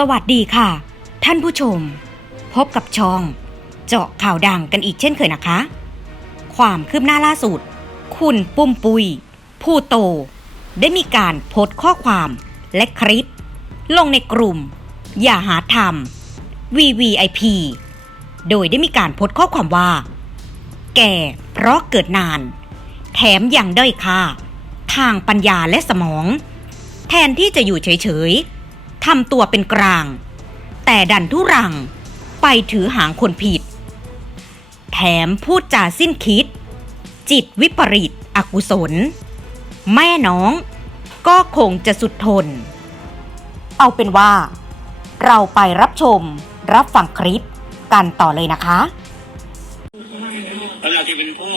สวัสดีค่ะ ท่านผู้ชม พบกับช่อง เจาะข่าวดังกันอีกเช่นเคยนะคะ ความคืบหน้าล่าสุด คุณปุ้มปุย ผู้โต ได้มีการโพสต์ข้อความและคลิป ลงในกลุ่ม อย่าหาทำ VVIP โดยได้มีการโพสต์ข้อความว่า แก่เพราะเกิดนาน แถมยังด้อยค่า ทางปัญญาและสมอง แทนที่จะอยู่เฉยๆ ทำตัวเป็นกลาง แต่ดันทุรังไปถือหางคนผิด แถมพูดจาสิ้นคิด จิตวิปริตอกุศล แม่น้องก็คงจะสุดทน เอาเป็นว่า เราไปรับชมรับฟังคลิปกันต่อเลยนะคะแล้วเราที่เป็นพ่อ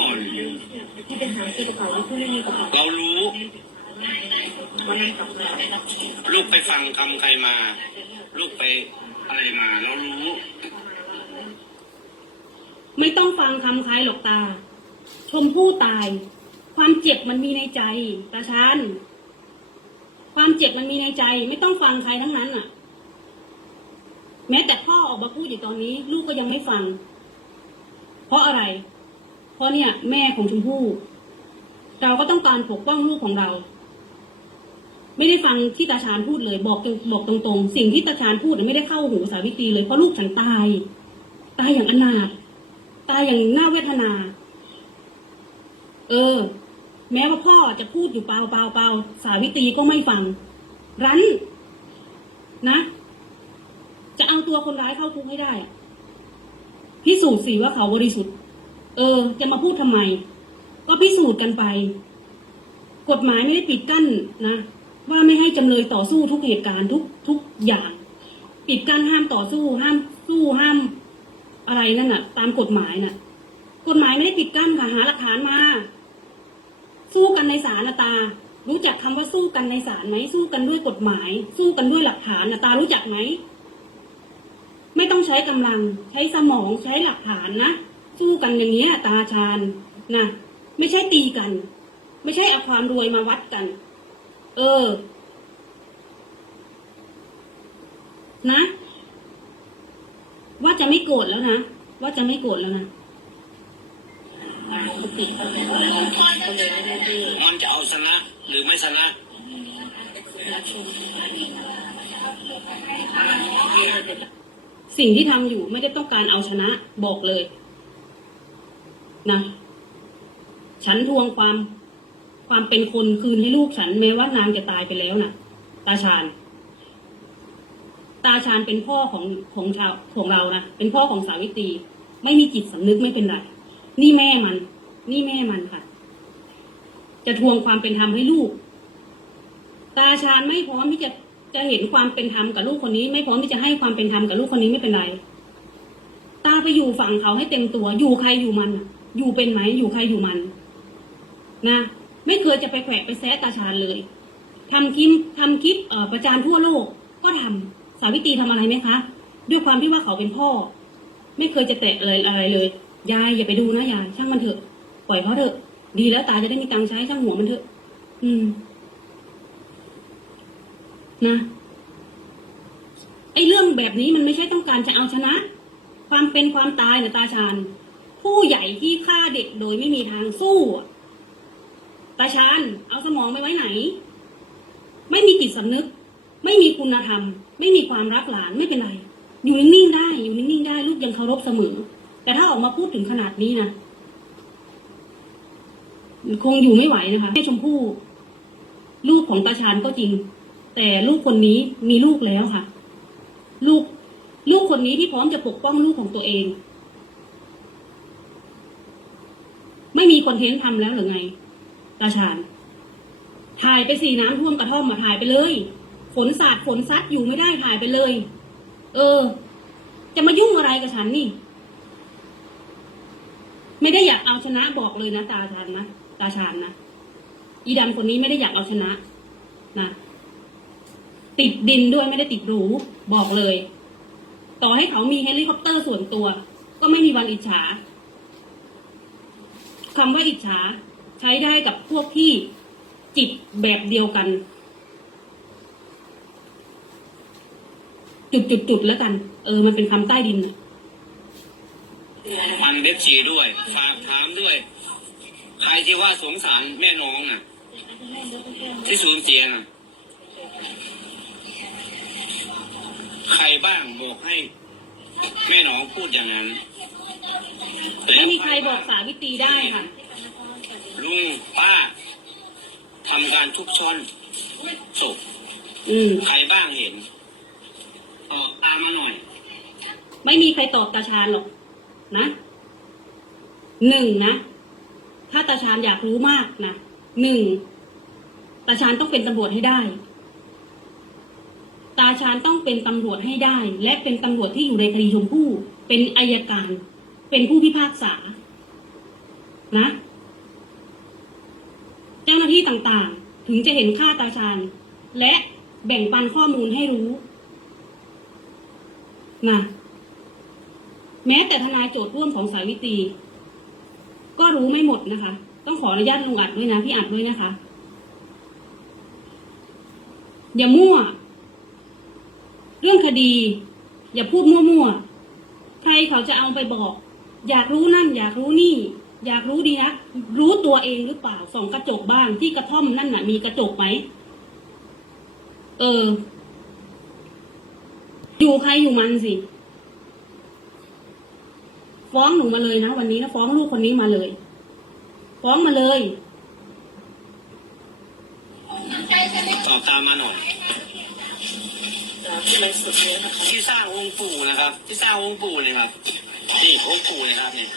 เรารู้ ลูกไปฟังคำใครมา ลูกไปอะไรมาเรารู้ ไม่ต้องฟังคำใครหรอกตา ชมพู่ตาย ความเจ็บมันมีในใจตาชานความเจ็บมันมีในใจ ไม่ต้องฟังใครทั้งนั้นอะ แม้แต่พ่อออกมาพูดอยู่ตอนนี้ ลูกก็ยังไม่ฟัง เพราะอะไร เพราะเนี่ย แม่ของชมพู่ เราก็ต้องการปกป้องลูกของเรา ไม่ได้ฟังที่ตาชานพูดเลย บอกตรงบอกตรงๆ สิ่งที่ตาชานพูดไม่ได้เข้าหูสาวิตรีเลยเพราะลูกฉันตาย ตายอย่างอนาถตายอย่างน่าเวทนา เออ แม้ว่าพ่อจะพูดอยู่เปล่าเปล่าเปล่าสาวิตรีก็ไม่ฟัง รั้น นะ จะเอาตัวคนร้ายเข้าคุกให้ได้พิสูจน์สิว่าเขาบริสุทธิ์ เออ จะมาพูดทำไม ก็พิสูจน์กันไป กฎหมายไม่ได้ปิดกั้นนะ ว่าไม่ให้จำเลยต่อสู้ทุกเหตุการณ์ทุกทุกอย่าง ปิดกั้นห้ามต่อสู้ห้ามสู้ห้ามอะไรนั่นน่ะ ตามกฎหมายน่ะ กฎหมายไม่ได้ปิดกั้นค่ะหาหลักฐานมา สู้กันในศาลนะตา รู้จักคำว่าสู้กันในศาลไหมสู้กันด้วยกฎหมาย สู้กันด้วยหลักฐานนะตารู้จักไหมไม่ต้องใช้กำลัง ใช้สมองใช้หลักฐานนะสู้กันอย่างนี้ตาชาญนะไม่ใช่ตีกัน ไม่ใช่เอาความรวยมาวัดกัน เออ นะ ว่าจะไม่โกรธแล้วนะ ว่าจะไม่โกรธแล้วนะมันจะเอาชนะ หรือไม่ชนะสิ่งที่ทำอยู่ไม่ได้ต้องการเอาชนะบอกเลย นะ ฉันทวงความ ความเป็นคนคืนให้ลูกฉันแม้ว่านางจะตายไปแล้วนะตาชาญตาชาญเป็นพ่อของของชาวของเรานะเป็นพ่อของสาวิตรีไม่มีจิตสำนึกไม่เป็นไรนี่แม่มัน นี่แม่มันค่ะ จะทวงความเป็นธรรมให้ลูก ตาชาญไม่พร้อมที่จะจะเห็นความเป็นธรรมกับลูกคนนี้ ไม่พร้อมที่จะให้ความเป็นธรรมกับลูกคนนี้ไม่เป็นไร ตาไปอยู่ฝั่งเขาให้เต็มตัว อยู่ใครอยู่มัน อยู่เป็นไหมอยู่ใครอยู่มัน นะ ไม่เคยจะไปแขวะไปแซะตาชาญเลยทำคลิปทำคลิปประจานทั่วโลกก็ทำสาวิตรีทำอะไรไหมคะ ด้วยความที่ว่าเขาเป็นพ่อ ไม่เคยจะแตะอะไรอะไรเลย ยายอย่าไปดูนะยายช่างมันเถอะ ปล่อยเขาเถอะ ดีแล้วตาจะได้มีตังค์ใช้ช่างหัวมันเถอะ อืม นะไอ้เรื่องแบบนี้มันไม่ใช่ต้องการจะเอาชนะ ความเป็นความตายนะตาชาญผู้ใหญ่ที่ฆ่าเด็กโดยไม่มีทางสู้อะ ตาชาญเอาสมองไปไว้ไหน ไม่มีจิตสำนึก ไม่มีคุณธรรม ไม่มีความรักหลานไม่เป็นไร อยู่นิ่งๆได้ อยู่นิ่งๆได้ ลูกยังเคารพเสมอ แต่ถ้าออกมาพูดถึงขนาดนี้นะคงอยู่ไม่ไหวนะคะแม่ชมพู่ลูกของตาชาญก็จริง แต่ลูกคนนี้มีลูกแล้วค่ะ ลูกลูกคนนี้ที่พร้อมจะปกป้องลูกของตัวเอง ไม่มีคอนเทนต์ทำแล้วหรือไง ตาชาญถ่ายไปสี่น้ำท่วมกระท่อมมาถ่ายไปเลย ฝนสาดฝนซัดอยู่ไม่ได้ถ่ายไปเลย เออ จะมายุ่งอะไรกับฉันนี่ ไม่ได้อยากเอาชนะบอกเลยนะตาชาญนะตาชาญนะอีดำคนนี้ไม่ได้อยากเอาชนะนะติดดินด้วยไม่ได้ติดหรูบอกเลย ต่อให้เขามีเฮลิคอปเตอร์ส่วนตัว ก็ไม่มีวันอิจฉาคำว่าอิจฉา ใช้ได้กับพวกที่จิตแบบเดียวกัน จุดจุดจุดแล้วกัน เออ มันเป็นคำใต้ดินน่ะมันเว็บชีด้วยฝากถามด้วย ใครที่ว่าสงสารแม่น้องน่ะ ที่สูญเสียน่ะ ใครบ้างบอกให้ แม่น้องพูดอย่างนั้น ไม่มีใครบอกสาวิตรีได้ค่ะ ลุงป้าทำการทุบช้อนศพอืม ใครบ้างเห็นออกตามมาหน่อย ไม่มีใครตอบตาชาญหรอกนะหนึ่งนะ ถ้าตาชาญอยากรู้มากนะหนึ่งตาชาญต้องเป็นตำรวจให้ได้ ตาชาญต้องเป็นตำรวจให้ได้ และเป็นตำรวจที่อยู่ในคดีชมพู่เป็นอายการ เป็นผู้พิพากษา นะเจ้าหน้าที่ต่างๆ ถึงจะเห็นค่าตาชาญและแบ่งปันข้อมูลให้รู้นะแม้แต่ทนายโจทย์ร่วมของสาวิตรีก็รู้ไม่หมดนะคะ ต้องขออนุญาตลุงอัดด้วยนะพี่อัดด้วยนะคะ อย่ามั่ว เรื่องคดี อย่าพูดมั่วๆใครเขาจะเอาไปบอก อยากรู้นั่น อยากรู้นี่ อยากรู้ดีนะ รู้ตัวเองหรือเปล่าส่องกระจกบ้างที่กระท่อมนั่นน่ะ มีกระจกไหม เออ อยู่ใครอยู่มันสิ ฟ้องหนูมาเลยนะวันนี้นะฟ้องลูกคนนี้มาเลย ฟ้องมาเลยตอบตามมาหน่อยที่สร้างองค์ปู่นะครับ ที่สร้างองค์ปู่เนี่ยครับ นี่องค์ปู่นะครับเนี่ย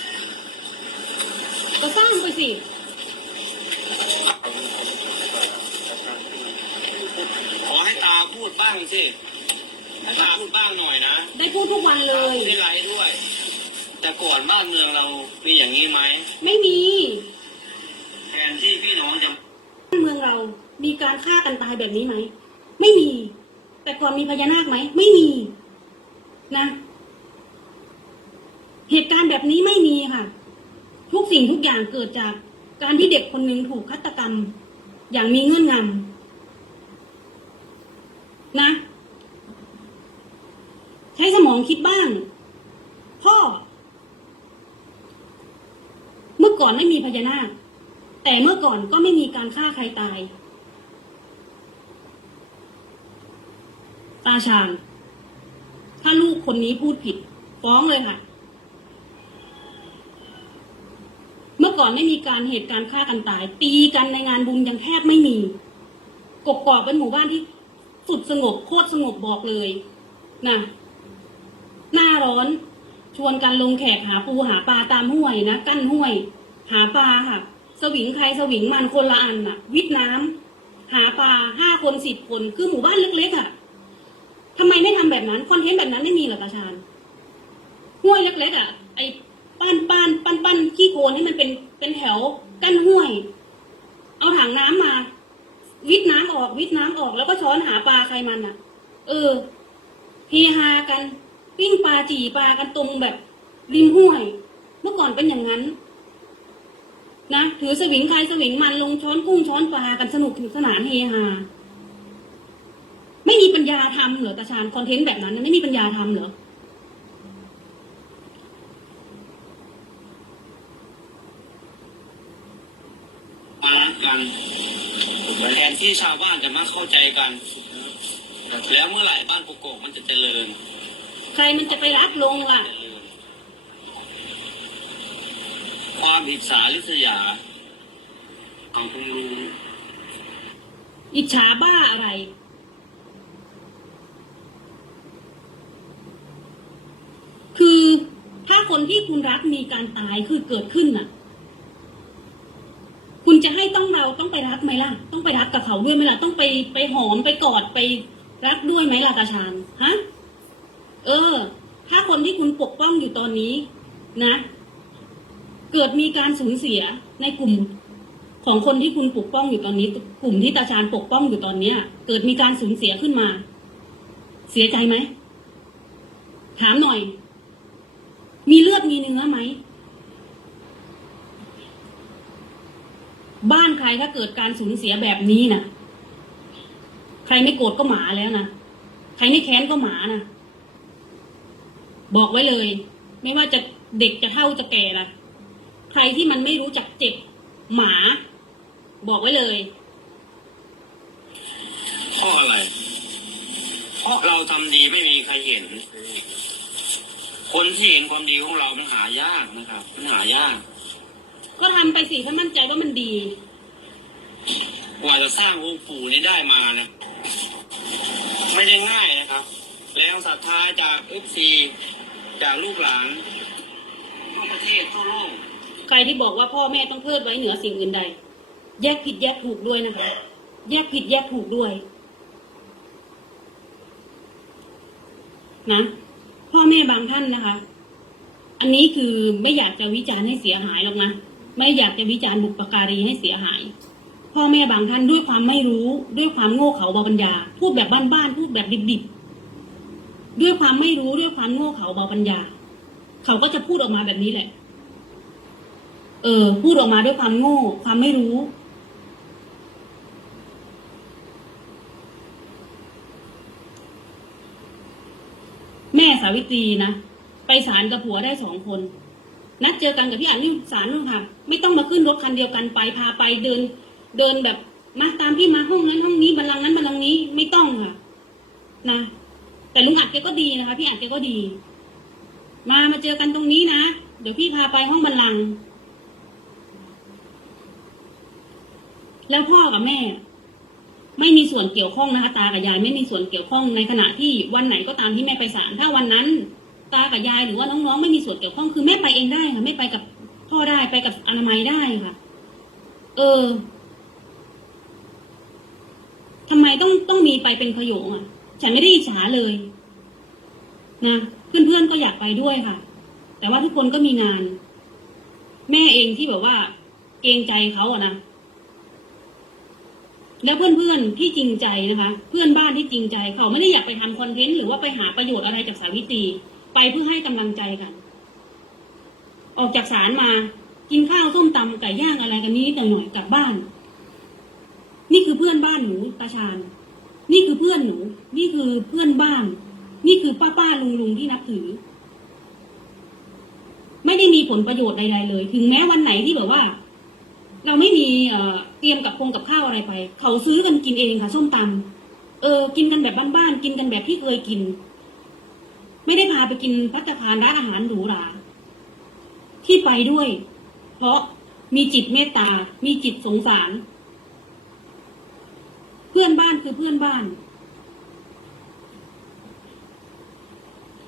ก็สร้างไปสิ ขอให้ตาพูดบ้างสิให้ตาพูดบ้างหน่อยนะได้พูดทุกวันเลตายพูดในไลฟ์ด้วย แต่ก่อนบ้านเมืองเรามีอย่างนี้ไหมไม่มี แทนที่พี่น้องจะเมืองเรามีการฆ่ากันตายแบบนี้ไหม ไม่มี แต่ก่อนมีพญานาคไหม ไม่มี นะ เหตุการณ์แบบนี้ไม่มีค่ะ ทุกสิ่งทุกอย่างเกิดจากการที่เด็กคนหนึ่งถูกฆาตกรรม อย่างมีเงื่อนงำนะ ใช้สมองคิดบ้าง พ่อ เมื่อก่อนไม่มีพญานาค แต่เมื่อก่อนก็ไม่มีการฆ่าใครตาย ตาชาญถ้าลูกคนนี้พูดผิด ฟ้องเลยค่ะ เมื่อก่อนไม่มีการเหตุการณ์ฆ่ากันตาย ตีกันในงานบุญยังแทบไม่มี กบกอกเป็นหมู่บ้านที่สุดสงบโคตรสงบบอกเลยนะหน้าร้อนชวนกันลงแขกหาปูหาปลาตามห้วยนะกั้นห้วย หาปลาค่ะ สวิงใครสวิงมันคนละอันน่ะวิทน้ำหาปลาห้าคนสิบคนคือหมู่บ้านเล็กๆอะทำไมไม่ทำแบบนั้นคอนเทนต์แบบนั้นไม่มีหรอตาชาญห้วยเล็กๆอะไอ ปั้นปั้นปั้นปั้นขี้โคลนให้มันเป็นเป็นแถวกั้นห้วย เอาถังน้ำมา วิทน้ำออกวิทน้ำออกแล้วก็ช้อนหาปลาใครมันอะ เออเฮฮากันปิ้งปลาจี่ปลากันตรงแบบริมห้วย เมื่อก่อนเป็นอย่างนั้น นะถือสวิงใครสวิงมันลงช้อนกุ้งช้อนปลากันสนุกสนุกสนานเฮฮาไม่มีปัญญาทำเหรอตาชาญคอนเทนต์แบบนั้นไม่มีปัญญาทำเหรอ มารั กกันแทนที่ชาวบ้านจะมาเข้าใจกัน แล้วเมื่อไหร่บ้านกุกโกกมันจะเจริญ ใครมันจะไปรักลงล่ะเจริญความอิจฉาริษยาเอาเพิ่งรู้อิจฉาบ้าอะไร คือถ้าคนที่คุณรักมีการตายคือเกิดขึ้นน่ะคุณ จะให้ต้องเราต้องไปรักไหมล่ะ ต้องไปรักกับเขาด้วยไหมล่ะ ต้องไปไปหอมไปกอดไปรักด้วยไหมล่ะตาชาญฮะ เออ ถ้าคนที่คุณปกป้องอยู่ตอนนี้นะ เกิดมีการสูญเสียในกลุ่มของคนที่คุณปกป้องอยู่ตอนนี้ กลุ่มที่ตาชาญปกป้องอยู่ตอนเนี้ย เกิดมีการสูญเสียขึ้นมา เสียใจไหมถามหน่อย มีเลือดมีเนื้อไหม บ้านใครถ้าเกิดการสูญเสียแบบนี้นะใครไม่โกรธก็หมาแล้วนะใครไม่แค้นก็หมานะบอกไว้เลย ไม่ว่าจะเด็กจะเท่าจะแก่ละใครที่มันไม่รู้จักเจ็บหมา บอกไว้เลยเพราะอะไร เพราะเราทำดีไม่มีใครเห็น คนที่เห็นความดีของเรามันหายากนะครับ มันหายาก ก็ทำไปสิถ้ามั่นใจว่ามันดี กว่าจะสร้างองค์ปู่นี้ได้มาเนี่ยไม่ได้ง่ายนะครับ แล้วศรัทธาจากเอฟซีจากลูกหลานทั่วประเทศทั่วโลกใครที่บอกว่าพ่อแม่ต้องเพิดไว้เหนือสิ่งอื่นใด แยกผิดแยกถูกด้วยนะคะ แยกผิดแยกถูกด้วย นะพ่อแม่บางท่านนะคะ อันนี้คือไม่อยากจะวิจารณ์ให้เสียหายหรอกนะ ไม่อยากจะวิจารณ์บุปการีให้เสียหาย พ่อแม่บางท่านด้วยความไม่รู้ ด้วยความโง่เขลาเบาปัญญา พูดแบบบ้านๆพูดแบบดิบๆด้วยความไม่รู้ด้วยความโง่เขลาเบาปัญญา เขาก็จะพูดออกมาแบบนี้แหละ เออ พูดออกมาด้วยความโง่ ความไม่รู้แม่สาวิตรีนะ ไปศาลกับผัวได้สองคน นัดเจอกันกับพี่อันนี่ศาลนู่นค่ะ ไม่ต้องมาขึ้นรถคันเดียวกันไปพาไปเดิน เดินแบบมาตามพี่มาห้องนั้นห้องนี้บัลลังก์นั้นบัลลังก์นี้ไม่ต้องค่ะนะแต่ลุงอัดแกก็ดีนะคะ พี่อัดแกก็ดี มามาเจอกันตรงนี้นะเดี๋ยวพี่พาไปห้องบัลลังก์แล้วพ่อกับแม่ ไม่มีส่วนเกี่ยวข้องนะคะ ตากับยายไม่มีส่วนเกี่ยวข้องในขณะที่วันไหนก็ตามที่แม่ไปศาลถ้าวันนั้น ตากับยายหรือว่าน้องๆไม่มีส่วนเกี่ยวข้องคือแม่ไปเองได้ค่ะไม่ไปกับพ่อได้ไปกับอนามัยได้ค่ะ เออทำไมต้องต้องมีไปเป็นขโยงอะ ฉันไม่ได้อิจฉาเลยนะเพื่อนๆก็อยากไปด้วยค่ะ แต่ว่าทุกคนก็มีงาน แม่เองที่แบบว่าเกรงใจเขาอะนะแล้วเพื่อนๆที่จริงใจนะคะ เพื่อนบ้านที่จริงใจเขาไม่ได้อยากไปทำคอนเทนต์หรือว่าไปหาประโยชน์อะไรจากสาวิตรี ไปเพื่อให้กำลังใจกัน ออกจากศาลมา กินข้าวส้มตำไก่ย่างอะไรกันนิดๆหน่อยกลับบ้าน นี่คือเพื่อนบ้านหนูตาชาญนี่คือเพื่อนหนู นี่คือเพื่อนบ้าน นี่คือป้าป้าลุงลุงที่นับถือ ไม่ได้มีผลประโยชน์ใดๆเลย ถึงแม้วันไหนที่แบบว่า เราไม่มีเอ่อเตรียมกับพงกับข้าวอะไรไป เขาซื้อกันกินเองค่ะส้มตำเออ กินกันแบบบ้านๆกินกันแบบที่เคยกิน ไม่ได้พาไปกินพัตตาคารร้านอาหารหรูหราที่ไปด้วย เพราะมีจิตเมตตา มีจิตสงสาร เพื่อนบ้านคือเพื่อนบ้าน